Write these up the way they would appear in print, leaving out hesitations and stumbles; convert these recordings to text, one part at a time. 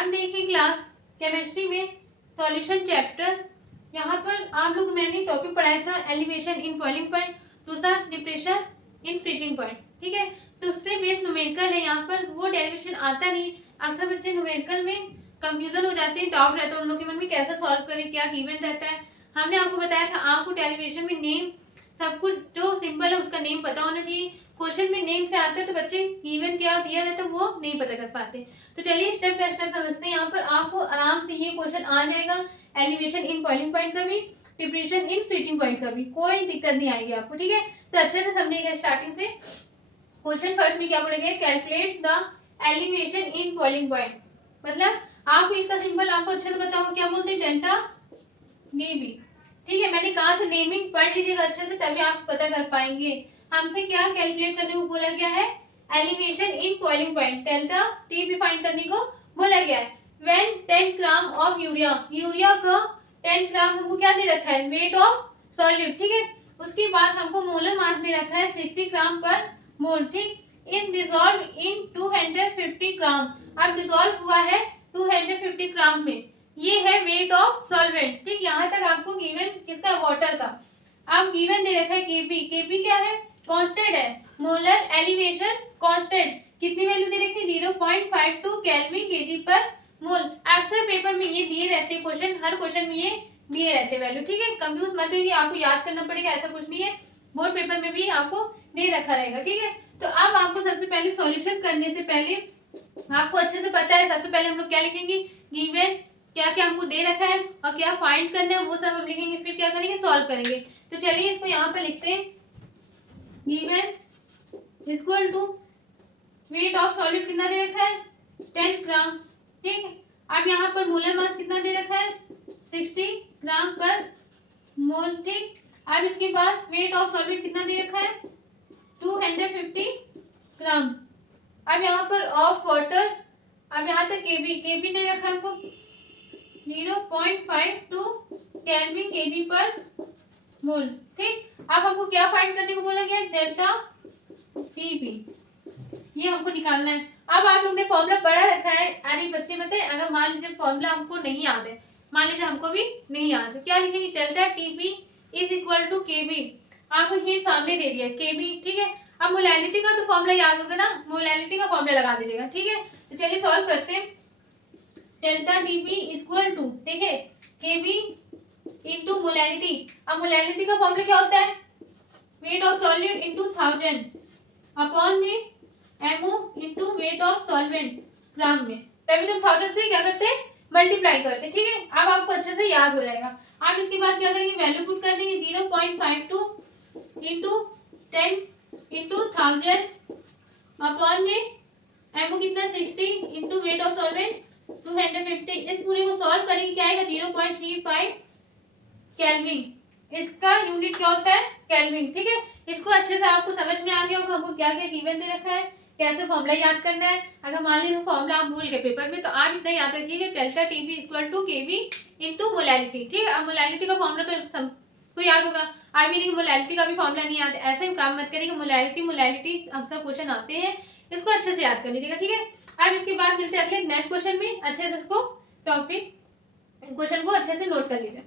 अब देखिए class chemistry में सॉल्यूशन चैप्टर, यहाँ पर आप लोग मैंने टॉपिक पढ़ाया था एलिवेशन इन बॉइलिंग पॉइंट, दूसरा डिप्रेशन इन फ्रीजिंग पॉइंट, ठीक है। तो उससे बेस्ड न्यूमेरिकल है, यहाँ पर वो डेरिवेशन आता नहीं। अक्सर बच्चे न्यूमेरिकल में कंफ्यूजन हो जाते हैं, डाउट रहता है उन लोग के मन में कैसे सॉल्व करें, क्या गिवन रहता है। हमने आपको बताया था आपको डेरिवेशन में नेम सब कुछ जो सिंपल है उसका नेम पता होना चाहिए। क्वेश्चन में नेम से आता है तो बच्चे गिवन क्या दिया रहता है वो नहीं पता कर पाते। तो चलिए स्टेप बाय स्टेप समझते हैं। यहाँ पर आपको आराम से ये क्वेश्चन आ जाएगा, एलिवेशन इन बॉइलिंग पॉइंट का भी, डिप्रेशन इन फ्रीजिंग पॉइंट का भी, कोई दिक्कत नहीं आएगी आपको, ठीक है। तो अच्छे से समझिएगा स्टार्टिंग से। क्वेश्चन फर्स्ट में क्या बोलेंगे, calculate the elevation in boiling point, मतलब आपको इसका सिंबल आपको अच्छे से बताओ क्या बोलते हैं, डेल्टा डीबी, ठीक है। मैंने कहा था नेमिंग पढ़ लीजिएगा अच्छे से तभी आप पता कर पाएंगे। हमसे क्या कैलकुलेट करने को बोला गया है, elevation in boiling point, delta T भी फाइंड करने को बोला गया है। When 10 gram of urea, urea का 10 ग्राम हमको क्या दे रखा है, वेट ऑफ सॉल्यूट, ठीक है। उसके बाद हमको मोलर मास दे रखा है 60 ग्राम पर मोल, ठीक। इज डिसॉल्व इन 250 ग्राम, अब डिसॉल्व हुआ है 250 ग्राम में, ये है वेट ऑफ सॉल्वेंट, ठीक। यहाँ तक आपको गिवन किसका, वाटर का। अब गिवन दे रखा है केपी, केपी क्या है, कांस्टेंट है, मोलर एलिवेशन कांस्टेंट, कितनी वैल्यू दे रखी है 0.52 केल्विन केजी पर मोल। अक्सर पेपर में ये दिए रहते हैं क्वेश्चन, हर क्वेश्चन में ये दिए रहते वैल्यू, ठीक है। कंफ्यूज मत होइए, आपको याद करना पड़ेगा, ऐसा कुछ नहीं है, बोर्ड पेपर में भी आपको दे रखा रहेगा, ठीक है। तो अब आपको सबसे पहले सॉल्यूशन करने से पहले आपको अच्छे से पता है, सबसे पहले हम लोग क्या लिखेंगे, गिवन क्या क्या हमको दे रखा है और क्या फाइंड करना है वो सब हम लिखेंगे, फिर क्या करेंगे, सॉल्व करेंगे। तो चलिए इसको यहाँ पे लिखते हैं, given equal to weight of solid कितना दे रखा है 10 ग्राम, ठीक है। अब यहाँ पर मोलर मास कितना दे रखा है 60 ग्राम पर मोल, ठीक। अब इसके बाद वेट ऑफ सॉलिड कितना दे रखा है 250 ग्राम। अब यहाँ पर ऑफ वाटर, अब यहाँ तक केबी, केबी दे रखा है हमको 0.52 केल्विन केजी पर मोल, ठीक। अब हमको क्या फाइंड करने को बोला गया, डेल्टा टीबी, ये हमको निकालना है। अब आप लोग ने फॉर्मूला पढ़ा रखा है, अरे बच्चे बताए, अगर मान लीजिए फॉर्मूला हमको नहीं याद है, मान लीजिए हमको भी नहीं याद है, क्या लिखेंगे, delta TB is equal to KB, आपको हिंट सामने दे दिया केबी, ठीक है। अब मोलैलिटी का तो फॉर्मूला याद होगा ना, मोलैलिटी का फॉर्मूला लगा दीजिएगा, ठीक है। तो चलिए सॉल्व करते हैं। डेल्टा डीबी इक्वल टू, देखिए केबी इनटू मोलैलिटी। अब मोलैलिटी का फॉर्मूला क्या होता है, weight of solute into 1000 upon में MO into weight of solvent gram में, तभी तुम 1000 से क्या करते हैं, मल्टीप्लाई करते, ठीक है। अब आपको अच्छे से याद हो जाएगा। आप इसके बाद क्या करेंगे, वैल्यू पुट कर देंगे 0.52 इंटू 10 इंटू 1000 अपॉन में एमओ कितना 60 इंटू वेट ऑफ सॉल्वेंट 250। इस पूरे को सॉल्व करेंगे, क्या आएगा 0.35 केल्विन, इसका यूनिट क्या होता है, केल्विन, ठीक है। इसको अच्छे से आपको समझ में आ गया होगा हमको क्या क्या गिवन दे रखा है, कैसे फॉर्मूला याद करना है। अगर मान लीजिए फॉर्मूला आप भूल गए पेपर में, तो आप इतना याद रखिएगा, delta TB equal to KB into molality, ठीक है। अब मोलैलिटी का फॉर्मूला तो सबको याद होगा, आप ये मोलैलिटी का भी फॉर्मूला नहीं याद, ऐसे काम मत करिएगा, मोलैलिटी मोलैलिटी अक्सर क्वेश्चन आते हैं, इसको अच्छे से याद कर लीजिएगा, ठीक है। अब इसके बाद मिलते हैं अगले नेक्स्ट क्वेश्चन में, अच्छे से इसको टॉपिक क्वेश्चन को अच्छे से नोट कर लीजिए।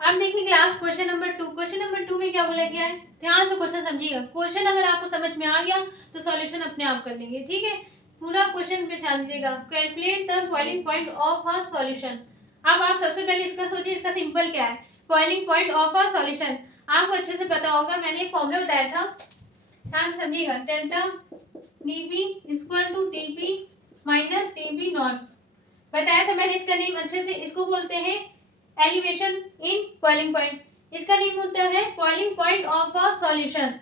अब देखिए class question number 2, question number 2 में क्या बोला गया है, ध्यान से क्वेश्चन समझिएगा। क्वेश्चन अगर आपको समझ में आ गया तो सॉल्यूशन अपने आप कर लेंगे, ठीक है। पूरा क्वेश्चन पे ध्यान दीजिएगा, calculate the boiling point of a solution. अब आप सबसे पहले इसका सोचिए, इसका सिंपल क्या है, boiling point of a solution आपको अच्छे से पता होगा, मैंने एक फॉर्मूला बताया था, ध्यान से समझिएगा, delta DB equal to TB minus TB not, बताया था मैंने। इसका नेम अच्छे से, इसको बोलते हैं एलिवेशन इन बॉइलिंग पॉइंट, इसका नेम होता है boiling point of a solution,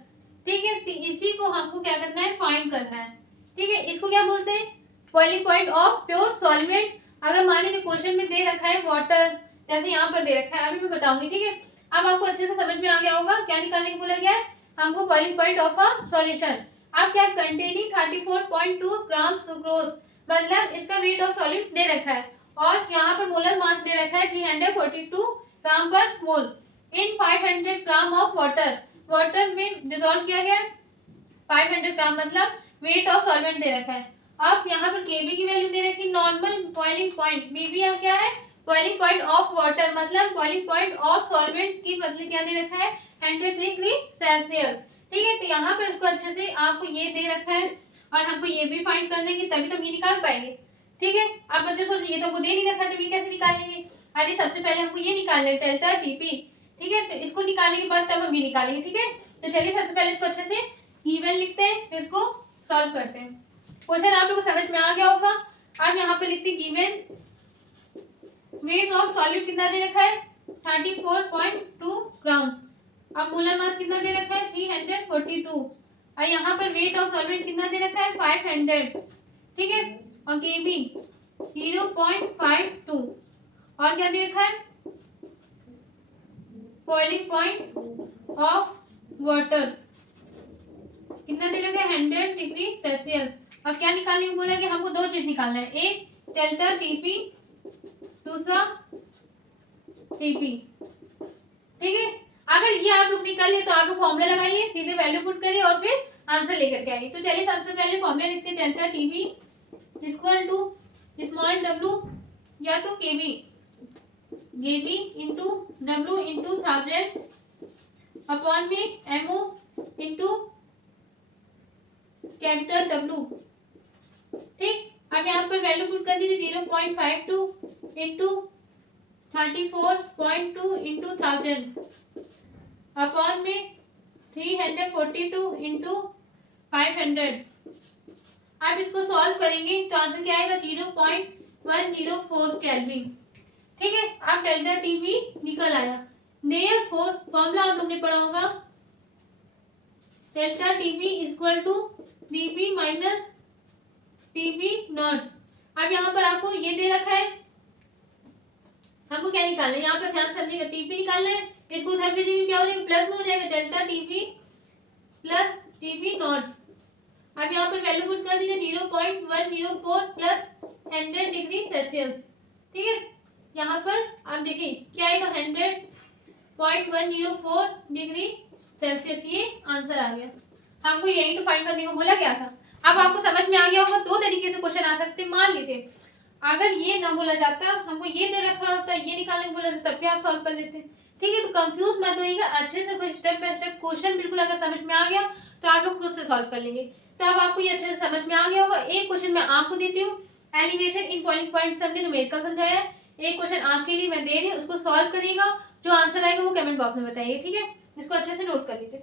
ठीक है। इसी को हमको क्या करना है, फाइंड करना है, ठीक है। इसको क्या बोलते हैं, boiling point of pure solvent. अगर मान लीजिए क्वेश्चन में दे रखा है वाटर, जैसे यहाँ पर दे रखा है, अभी मैं बताऊंगी, ठीक है। अब आपको अच्छे से समझ में आ गया होगा क्या निकालने को बोला गया है, हमको boiling point of a solution. अब क्या, कंटेनिंग 34.2 ग्राम सुक्रोज, मतलब इसका वेट ऑफ सॉल्यूट दे रखा है, और यहाँ पर मोलर मास दे रखा है 342 ग्राम पर मोल, इन 500 ग्राम ऑफ वाटर, वाटर में डिसॉल्व किया गया 500 ग्राम, मतलब वेट ऑफ सॉल्वेंट दे रखा है। अब यहाँ पर Kb की वैल्यू दे रखी नॉर्मल बॉइलिंग पॉइंट, Bb अब क्या है बॉइलिंग पॉइंट ऑफ वाटर, मतलब बॉइलिंग पॉइंट ऑफ सॉल्वेंट की मतलब क्या दे रखा है 100 डिग्री सेल्सियस। ठीक है, तो यहाँ पे इसको अच्छे से आपको ये दे रखा है और हमको ये भी फाइंड करने की, तभी तो हम ये निकाल पाएंगे। ठीक है, आप बच्चे सोच ये तो हमको दे नहीं रखा, तो ये कैसे निकालेंगे। अरे सबसे पहले हमको ये निकालना है डेल्टा टीपी। ठीक है, तो इसको निकालने के बाद तब हम ये निकालेंगे। ठीक है, तो चलिए सबसे पहले इसको अच्छे से गिवन लिखते हैं, फिर इसको सॉल्व करते हैं। क्वेश्चन आप लोग को समझ में आ गया होगा। अब यहाँ पे लिखते हैं गिवन वेट ऑफ सॉलिड कितना दे रखा है 34.2 ग्राम। अब मोलर मास कितना दे रखा है 342 और यहाँ पर वेट ऑफ सॉल्वेंट कितना दे रखा है 500। ठीक है, और Kb 0.52 और क्या दे रखा है बॉइलिंग पॉइंट ऑफ वाटर कितना दे रखा है 100 डिग्री सेल्सियस। अब क्या निकालने को बोला कि हमको दो चीज निकालना है, एक डेल्टा टीपी, दूसरा टीपी। ठीक है, अगर ये आप लोग निकाल लिए तो आप लोग फॉर्मूला लगाइए, सीधे वैल्यू पुट करिए और फिर आंसर लेकर के आइए। तो चलिए सबसे पहले फॉर्मूला लिखते हैं delta TP equal to small W या तो KB into W into 1000 upon में एमओ इंटू कैपिटल डब्लू। ठीक, अब यहाँ पर वैल्यू पुट कर दीजिए 0.52 इंटू 34.2 इंटू 1000 अपॉन में 342 इंटू 500। आप इसको सॉल्व करेंगे तो आंसर क्या आएगा 0.104 केल्विन। ठीक है, आप डेल्टा टी भी निकल आया। देयरफॉर फॉर्मूला आप लोग ने पढ़ा होगा delta T B equal to DB minus TB not. अब यहाँ पर आपको ये दे रखा है, हमको क्या निकालना है, यहाँ पर ध्यान समझिएगा टीपी निकालना है। इसको उधर भेजेंगे क्या हो जाएगा प्लस में हो जाएगा delta TP plus TP not. अब यहाँ पर वैल्यू पुट कर दीजिए 0.104 प्लस 100 डिग्री सेल्सियस। ठीक है, यहाँ पर आप देखिए क्या आएगा 100.104 डिग्री सेल्सियस, ये आंसर आ गया। हमको यही तो फाइंड करने को बोला गया था। अब आपको समझ में आ गया होगा, दो तरीके से क्वेश्चन आ सकते हैं। मान लीजिए अगर ये ना बोला जाता, हमको ये दे रखा होता, ये निकालने को बोला था, तब भी आप सॉल्व कर लेते। ठीक है, तो कंफ्यूज मत होइएगा, अच्छे से स्टेप बाय स्टेप क्वेश्चन बिल्कुल अगर समझ में आ गया तो आप लोग खुद से सॉल्व कर लेंगे। तो अब आपको ये अच्छे से समझ में आ गया होगा। एक क्वेश्चन मैं आपको देती हूँ, एलिवेशन इन बॉइलिंग पॉइंट हमने न्यूमेरिकल समझाया है। एक क्वेश्चन आपके लिए मैं दे रही हूँ, उसको सॉल्व करिएगा, जो आंसर आएगा वो कमेंट बॉक्स में बताइए। ठीक है, इसको अच्छे से नोट कर लीजिए।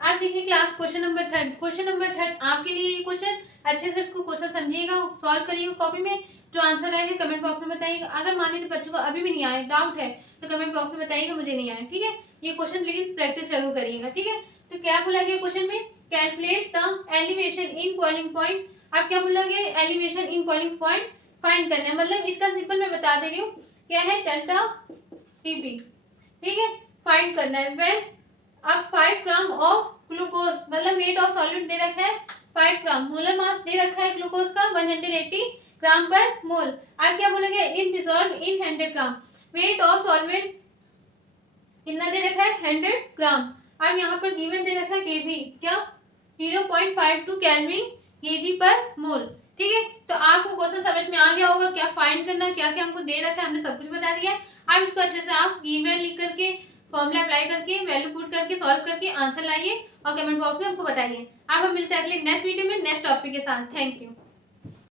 आप देखिए class question number 3, question number 3 आपके लिए ये क्वेश्चन अच्छे से इसको क्वेश्चन समझिएगा, सॉल्व करिएगा कॉपी में, जो आंसर आएगा कमेंट बॉक्स में बताइएगा। अगर मान लीजिए बच्चों को अभी भी नहीं आया, डाउट है, तो कमेंट बॉक्स में बताइएगा मुझे नहीं आया। ठीक है, ये क्वेश्चन लेकिन प्रैक्टिस जरूर करिएगा। ठीक है, तो क्या बोला गया क्वेश्चन में, calculate the elevation in boiling point. अब क्या बोला गया elevation in boiling point find करना है, मतलब इसका सिंपल मैं बता दे रही हूँ क्या है डेल्टा टीपी। ठीक है, फाइंड करना है व्हेन अब 5 ग्राम ऑफ ग्लूकोज, मतलब वेट ऑफ सॉल्वेंट दे रखा है 5 ग्राम, मोलर मास दे रखा है ग्लूकोज का 180 ग्राम पर मोल। अब क्या बोला गया in dissolve in 100 gram, weight of solvent कितना दे रखा है 100 ग्राम। अब यहाँ पर गिवन दे रखा है केवी, क्या 0.52 केल्विन केजी पर मोल। ठीक है, तो आपको क्वेश्चन समझ में आ गया होगा, क्या फाइंड करना, क्या क्या हमको दे रखा है, हमने सब कुछ बता दिया। अब इसको अच्छे से आप गिवन लिख करके फॉर्मूला अप्लाई करके वैल्यू पुट करके सॉल्व करके आंसर लाइए और कमेंट बॉक्स में हमको बताइए। अब हम मिलते हैं अगले नेक्स्ट वीडियो में नेक्स्ट टॉपिक के साथ। Thank you.